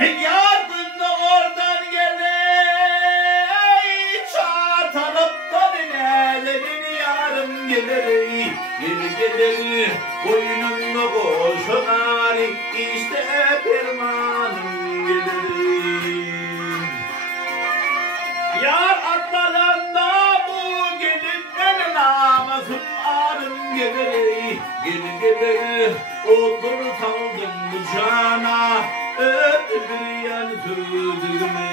Yardımda oradan gelir, çatalaptan inerlerin yarım gelir. Gelir boynunda koşunar, işte pirmanım gelir. Yar atlarında bu gelin benim namazım ağrım gelir. Gelir otur saldım kucağına, öptü bir yan sözümü.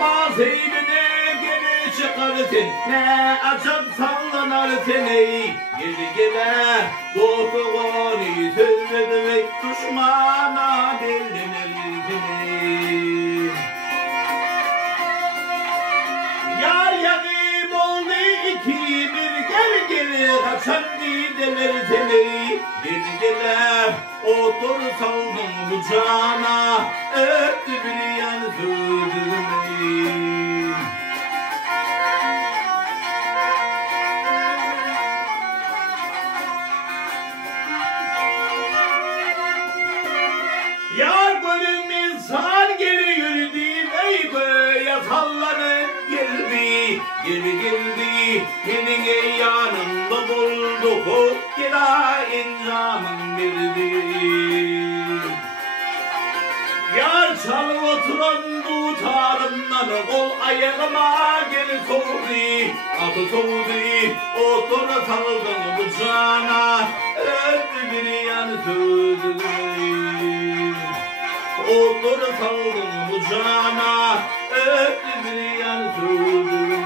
Mazeynine geri çıkartın, ne açıp sallanar seni. Gele doğduğunu sözlemek düşmana bellenir seni. Yar yanım oldu iki bir gel kaçan gideler seni. Gele otur saldım kucağına, öptü bir yan sözümü. Yar gönlüm insan geri yürüdü, ey böyle sallanıp geldi. Geldi, senin yanında bulduk, kira incamın bildi. Yar çalıp oturan tutarımdan kol ayağıma gel soğudu. Atı soğudu, otur saldım bıçağına, öptü bir yan sözümü. Otur saldım kucağına, öptü bir yan sözümü.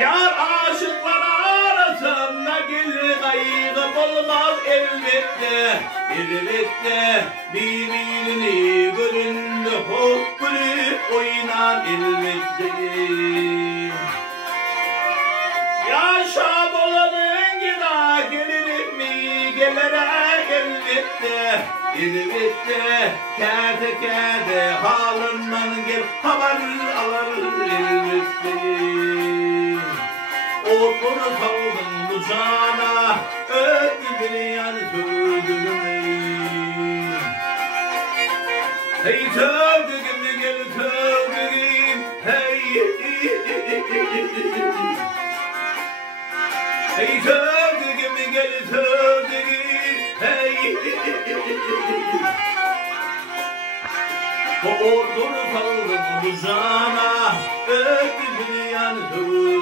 Yar aşıklar arasında gelir kaygı olmaz elbette. Elbette birbirini görünce hop gülüp oynar elbette. Yaşa bolanın gida gelir mi gelerek elbette. Elbette kerde kerde halından gel haber alır elbette. Otur saldım kucağına, öptü bir yan sözümü. Hey tövdüğüm gel tövdüğüm, hey. Hey tövdüğüm gel tövdüğüm, hey. Otur saldım kucağına, öptü bir yan sözümü.